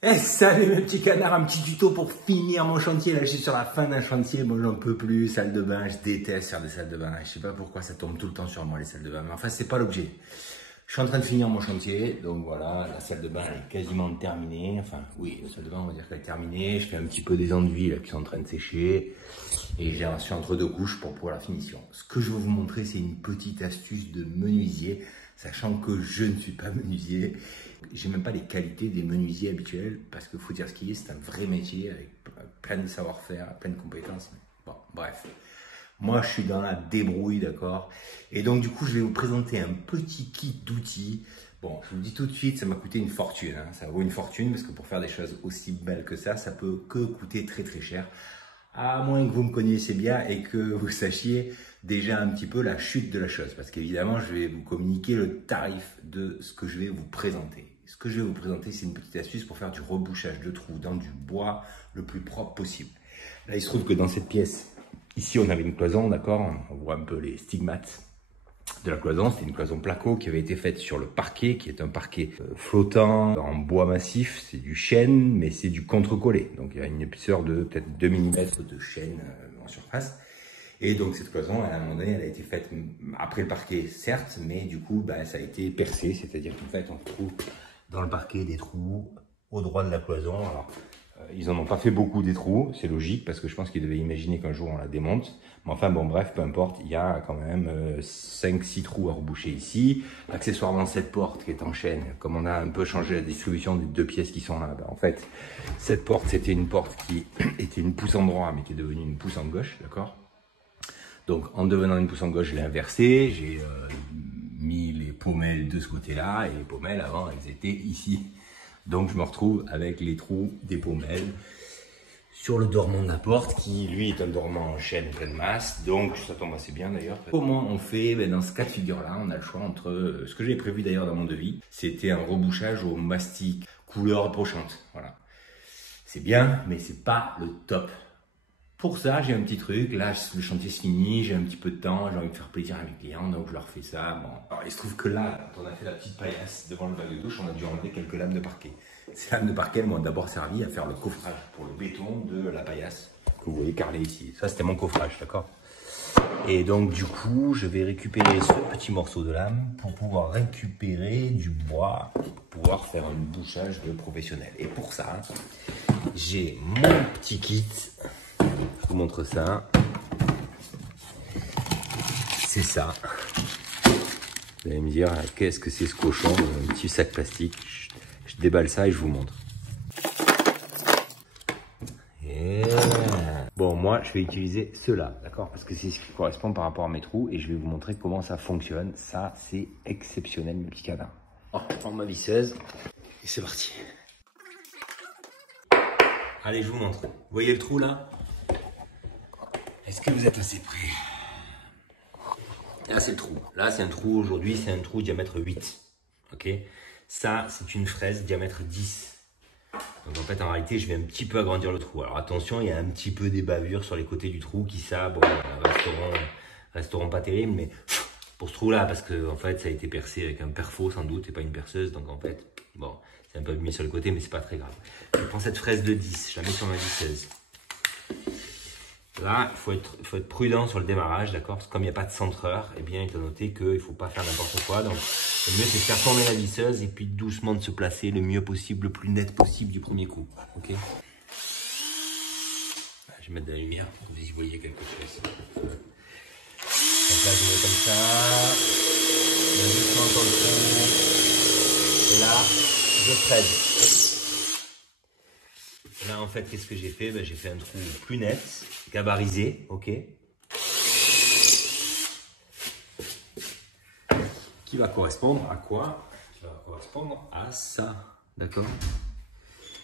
Eh salut mes petits canards, un petit tuto pour finir mon chantier. Là je suis sur la fin d'un chantier, moi j'en peux plus, salle de bain, je déteste faire des salles de bain. Je sais pas pourquoi ça tombe tout le temps sur moi les salles de bain, mais enfin c'est pas l'objet. Je suis en train de finir mon chantier, donc voilà, la salle de bain elle est quasiment terminée. Enfin oui, la salle de bain on va dire qu'elle est terminée. Je fais un petit peu des enduits là qui sont en train de sécher. Et j'ai reçu entre deux couches pour la finition. Ce que je veux vous montrer c'est une petite astuce de menuisier, sachant que je ne suis pas menuisier. J'ai même pas les qualités des menuisiers habituels, parce qu'il faut dire ce qu'il est, c'est un vrai métier avec plein de savoir-faire, plein de compétences. Bon, bref. Moi, je suis dans la débrouille, d'accord? Et donc, du coup, je vais vous présenter un petit kit d'outils. Bon, je vous le dis tout de suite, ça m'a coûté une fortune, hein. Ça vaut une fortune, parce que pour faire des choses aussi belles que ça peut que coûter très très cher. À moins que vous me connaissiez bien et que vous sachiez déjà un petit peu la chute de la chose. Parce qu'évidemment, je vais vous communiquer le tarif de ce que je vais vous présenter. Ce que je vais vous présenter, c'est une petite astuce pour faire du rebouchage de trous dans du bois le plus propre possible. Là, il se trouve que dans cette pièce, ici, on avait une cloison, d'accord? On voit un peu les stigmates de la cloison. C'était une cloison placo qui avait été faite sur le parquet, qui est un parquet flottant en bois massif. C'est du chêne, mais c'est du contre-collé. Donc il y a une épaisseur de peut-être 2 mm de chêne en surface. Et donc cette cloison, à un moment donné, elle a été faite après le parquet, certes, mais du coup, ça a été percé. C'est-à-dire qu'en fait, on trouve dans le parquet des trous au droit de la cloison. Alors, ils n'en ont pas fait beaucoup des trous, c'est logique, parce que je pense qu'ils devaient imaginer qu'un jour on la démonte. Mais enfin, bon, bref, peu importe, il y a quand même 5-6 trous à reboucher ici. Accessoirement, cette porte qui est en chêne, comme on a un peu changé la distribution des deux pièces qui sont là, en fait, cette porte, c'était une porte qui était une pouce en droit, mais qui est devenue une pouce en gauche, d'accord? Donc, en devenant une pouce en gauche, je l'ai inversée, j'ai mis les pommelles de ce côté-là, et les pommelles, avant, elles étaient ici. Donc, je me retrouve avec les trous des pommelles sur le dormant de la porte, qui lui est un dormant en chêne pleine masse, donc ça tombe assez bien d'ailleurs. Comment on fait? Dans ce cas de figure-là, on a le choix entre, ce que j'ai prévu d'ailleurs dans mon devis, c'était un rebouchage au mastic, couleur approchante, voilà. C'est bien, mais c'est pas le top. Pour ça, j'ai un petit truc, là le chantier se finit, j'ai un petit peu de temps, j'ai envie de faire plaisir à mes clients, donc je leur fais ça. Bon. Alors il se trouve que là, quand on a fait la petite paillasse devant le bac de douche, on a dû enlever quelques lames de parquet. Ces lames de parquet m'ont d'abord servi à faire le coffrage pour le béton de la paillasse que vous voyez carrelé ici. Ça c'était mon coffrage, d'accord? Et donc du coup, je vais récupérer ce petit morceau de lame pour pouvoir récupérer du bois, pour pouvoir faire un bouchage de professionnel. Et pour ça, j'ai mon petit kit. Je vous montre ça. C'est ça. Vous allez me dire, qu'est-ce que c'est ce cochon? Un petit sac plastique. Je déballe ça et je vous montre. Et bon, moi, je vais utiliser ceux-là, d'accord? Parce que c'est ce qui correspond par rapport à mes trous et je vais vous montrer comment ça fonctionne. Ça, c'est exceptionnel, mes petits canards. Oh, je prends ma visseuse et c'est parti. Allez, je vous montre. Vous voyez le trou là? Est-ce que vous êtes assez prêts? Là, c'est le trou. Là, c'est un trou aujourd'hui, c'est un trou diamètre 8. Ok? Ça, c'est une fraise diamètre 10. Donc, en fait, en réalité, je vais un petit peu agrandir le trou. Alors, attention, il y a un petit peu des bavures sur les côtés du trou qui, ça, bon, resteront pas terribles. Mais pour ce trou-là, parce que, en fait, ça a été percé avec un perfo, sans doute, et pas une perceuse. Donc, en fait, bon, c'est un peu mis sur le côté, mais c'est pas très grave. Je prends cette fraise de 10, je la mets sur ma visseuse. Là, il faut être prudent sur le démarrage, d'accord? Parce que comme il n'y a pas de centreur, eh bien, il faut noter qu'il ne faut pas faire n'importe quoi. Donc, le mieux, c'est de faire tourner la visseuse et puis doucement de se placer le mieux possible, le plus net possible du premier coup. Ok? Je vais mettre de la lumière pour que vous voyez quelque chose. Donc là, je mets comme ça. Je mets doucement sur le trou. Et là, je fraise. Là, en fait, qu'est-ce que j'ai fait? J'ai fait un trou plus net, gabarisé, ok? Qui va correspondre à quoi? Qui va correspondre à ça, d'accord?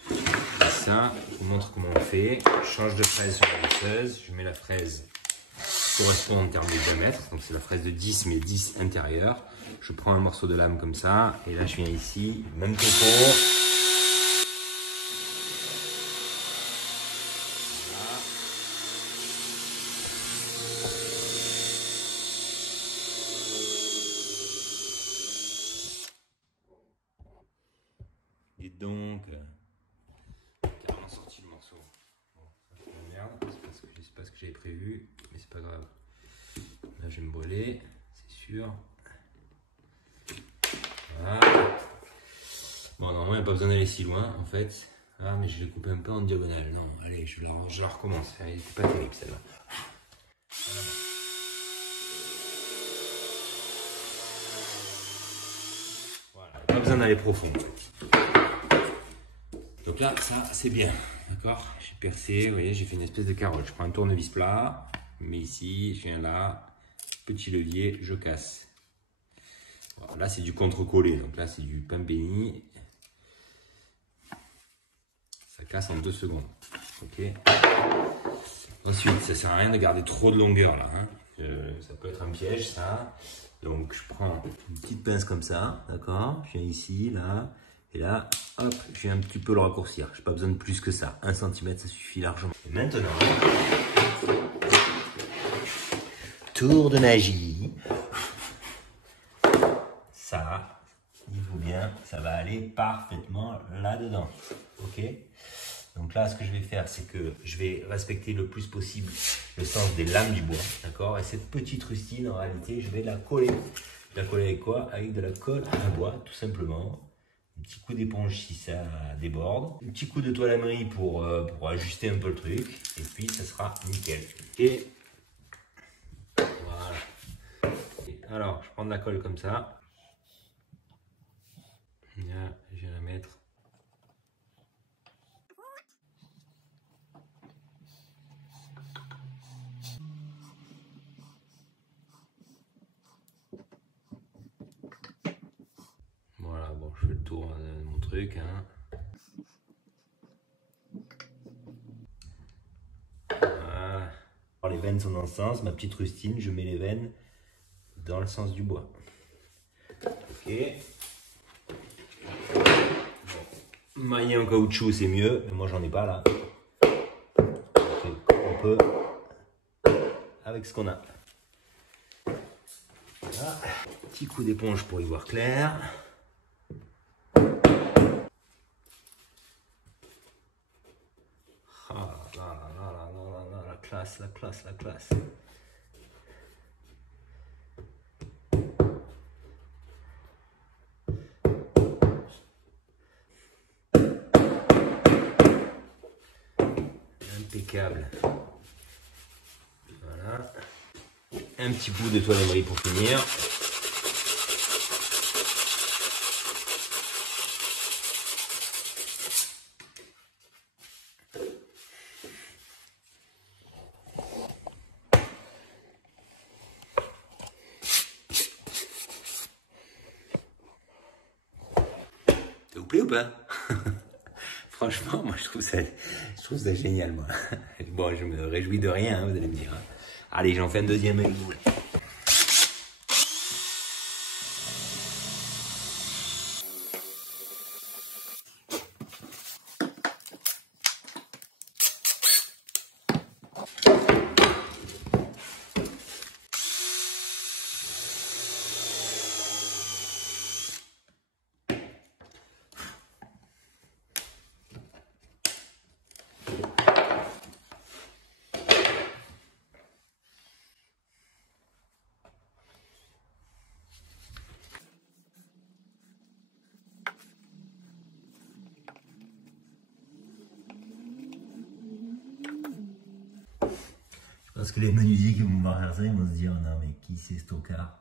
Et ça, je vous montre comment on fait. Je change de fraise sur la visseuse, je mets la fraise qui correspond en termes de diamètre, donc c'est la fraise de 10, mais 10 intérieur. Je prends un morceau de lame comme ça, et là, je viens ici, même topo. Dites donc, sorti le morceau. Bon, ça fait de la merde, c'est pas ce que j'avais prévu, mais c'est pas grave. Là je vais me brûler, c'est sûr. Voilà. Bon, normalement il n'y a pas besoin d'aller si loin en fait. Ah, mais je l'ai coupé un peu en diagonale. Non, allez, je la recommence. Elle n'était pas terrible celle-là. Voilà, pas besoin d'aller profond. Donc là, ça c'est bien, d'accord? J'ai percé, vous voyez, j'ai fait une espèce de carotte. Je prends un tournevis plat, je mets ici, je viens là, petit levier, je casse. Voilà, là c'est du contre-collé, donc là c'est du pain béni. Ça casse en 2 secondes. Ok. Ensuite, ça sert à rien de garder trop de longueur là. Hein. Ça peut être un piège ça. Donc je prends une petite pince comme ça, d'accord? Je viens ici, là, et là, hop, je viens un petit peu le raccourcir. Je n'ai pas besoin de plus que ça. 1 cm, ça suffit largement. Et maintenant, tour de magie. Ça, dites-vous bien, ça va aller parfaitement là-dedans. Ok? Donc là, ce que je vais faire, c'est que je vais respecter le plus possible le sens des lames du bois, d'accord? Et cette petite rustine, en réalité, je vais la coller. Je la coller avec quoi? Avec de la colle à bois, tout simplement. Un petit coup d'éponge si ça déborde. Un petit coup de toile à mairie pour ajuster un peu le truc. Et puis, ça sera nickel. Et voilà. Et alors, je prends de la colle comme ça. Là, je vais la mettre. Voilà, bon, je fais le tour de mon truc. Hein. Voilà. Alors, les veines sont dans le sens, ma petite rustine, je mets les veines dans le sens du bois. Ok. Bon. Mailler en caoutchouc, c'est mieux, mais moi j'en ai pas là. Okay. On peut avec ce qu'on a. Voilà. Petit coup d'éponge pour y voir clair. Ah là, la classe, la classe, la classe. Impeccable. Voilà. Un petit bout de toile à mairie pour finir. Ça vous plaît ou pas? Franchement, moi je trouve ça génial, moi. Bon, je me réjouis de rien, hein, vous allez me dire. Allez, j'en fais un deuxième avec vous. Parce que les menuisiers qui vont voir ça, ils vont se dire non mais qui c'est ce tocard?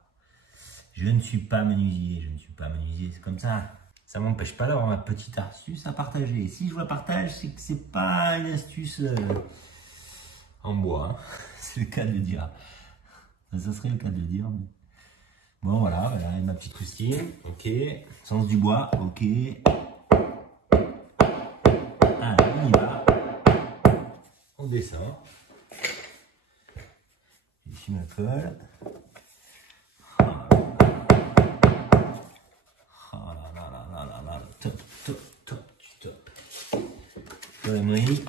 Je ne suis pas menuisier, je ne suis pas menuisier, c'est comme ça. Ça ne m'empêche pas d'avoir ma petite astuce à partager. Si je la partage, c'est que c'est pas une astuce en bois. Hein. C'est le cas de le dire. Ça serait le cas de le dire. Mais... Bon voilà, voilà ma petite rustine. Ok. Sens du bois. Ok. Allez, on y va. On descend. Ici ma colle. Top, top, top, du top. Dans la mairie.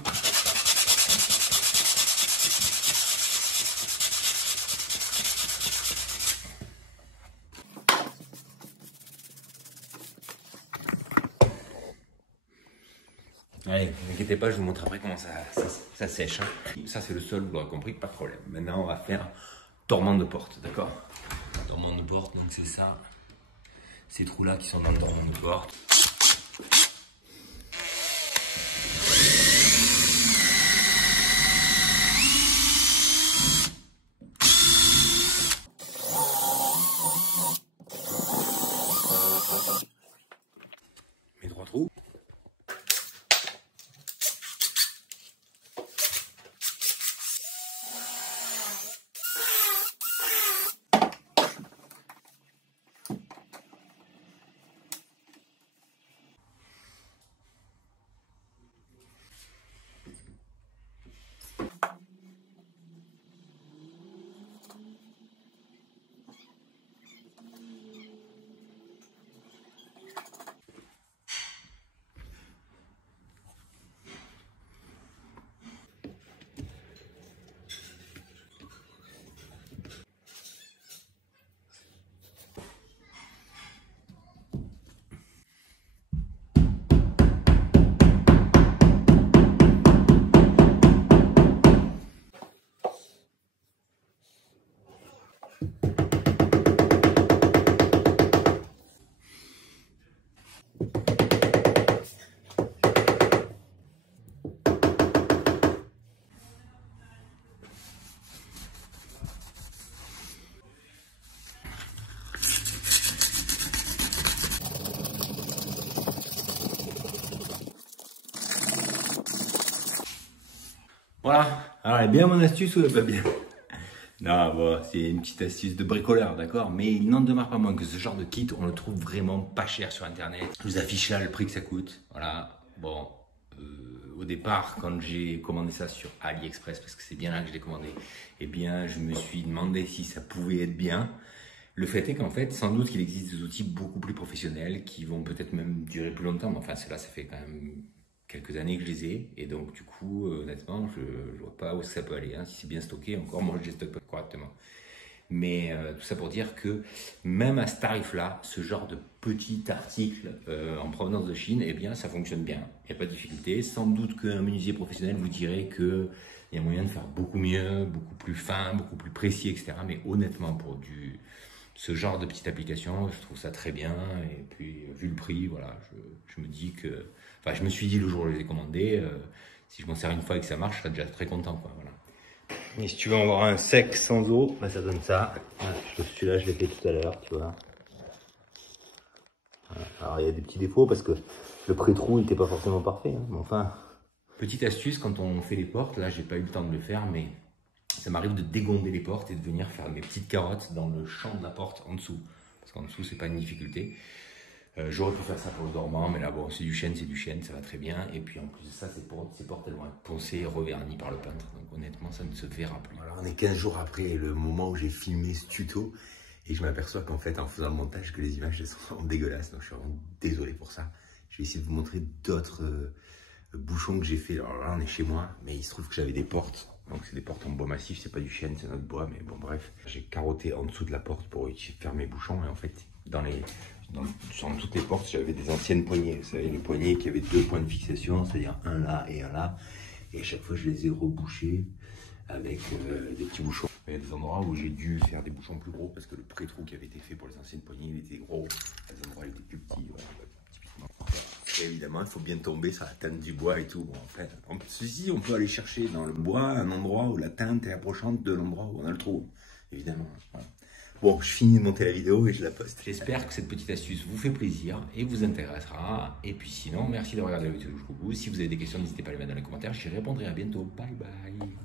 Allez, ne vous inquiétez pas, je vous montre après comment ça sèche. Hein. Ça c'est le sol, vous l'aurez compris, pas de problème. Maintenant on va faire dormant de porte, d'accord? Dormant de porte, donc c'est ça. Ces trous là qui sont dans le dormant de porte. Mes 3 trous. Voilà, alors elle est bien mon astuce ou elle est pas bien? Non, bon, c'est une petite astuce de bricoleur, d'accord? Mais il n'en demeure pas moins que ce genre de kit, on le trouve vraiment pas cher sur internet. Je vous affiche là le prix que ça coûte. Voilà, bon, au départ, quand j'ai commandé ça sur AliExpress, parce que c'est bien là que je l'ai commandé, eh bien, je me suis demandé si ça pouvait être bien. Le fait est qu'en fait, sans doute qu'il existe des outils beaucoup plus professionnels qui vont peut-être même durer plus longtemps. Mais enfin, ceux-là, ça fait quand même quelques années que je les ai. Et donc, du coup, honnêtement, je ne vois pas où ça peut aller. Hein. Si c'est bien stocké, encore, moi, je les stocke pas correctement. Mais tout ça pour dire que même à ce tarif-là, ce genre de petit article en provenance de Chine, eh bien, ça fonctionne bien. Il n'y a pas de difficulté. Sans doute qu'un menuisier professionnel vous dirait qu'il y a moyen de faire beaucoup mieux, beaucoup plus fin, beaucoup plus précis, etc. Mais honnêtement, pour ce genre de petite application, je trouve ça très bien. Et puis, vu le prix, voilà, je me dis que... Enfin, je me suis dit le jour où je les ai commandés, si je m'en sers une fois et que ça marche, je serais déjà très content, quoi, voilà. Et si tu veux avoir un sec sans eau, bah ça donne ça. Voilà, celui-là, je l'ai fait tout à l'heure, tu vois. Voilà. Alors, il y a des petits défauts parce que le pré-trou n'était pas forcément parfait. Hein, mais enfin, petite astuce, quand on fait les portes, là, j'ai pas eu le temps de le faire, mais ça m'arrive de dégonder les portes et de venir faire mes petites carottes dans le champ de la porte en dessous. Parce qu'en dessous, c'est pas une difficulté. J'aurais pu faire ça pour le dormant, mais là, bon, c'est du chêne, ça va très bien. Et puis en plus de ça, ces portes, elles vont être poncées et revernies par le peintre. Donc honnêtement, ça ne se verra plus. Alors, on est 15 jours après le moment où j'ai filmé ce tuto. Et je m'aperçois qu'en fait, en faisant le montage, que les images elles sont vraiment dégueulasses. Donc je suis vraiment désolé pour ça. Je vais essayer de vous montrer d'autres bouchons que j'ai fait. Alors là, on est chez moi, mais il se trouve que j'avais des portes. Donc c'est des portes en bois massif, c'est pas du chêne, c'est notre bois. Mais bon, bref, j'ai carotté en dessous de la porte pour faire mes bouchons. Et en fait, sur toutes les portes, j'avais des anciennes poignées. Vous savez, les poignées qui avaient 2 points de fixation, c'est-à-dire un là et un là. Et à chaque fois, je les ai rebouchés avec des petits bouchons. Il y a des endroits où j'ai dû faire des bouchons plus gros parce que le pré-trou qui avait été fait pour les anciennes poignées, il était gros. Les endroits étaient plus petits. Voilà, typiquement. Et évidemment, il faut bien tomber sur la teinte du bois et tout. Bon, en fait, ceci, on peut aller chercher dans le bois un endroit où la teinte est approchante de l'endroit où on a le trou. Évidemment. Voilà. Bon, je finis de monter la vidéo et je la poste. J'espère que cette petite astuce vous fait plaisir et vous intéressera. Et puis sinon, merci de regarder la vidéo jusqu'au bout. Si vous avez des questions, n'hésitez pas à les mettre dans les commentaires. J'y répondrai. À bientôt. Bye bye.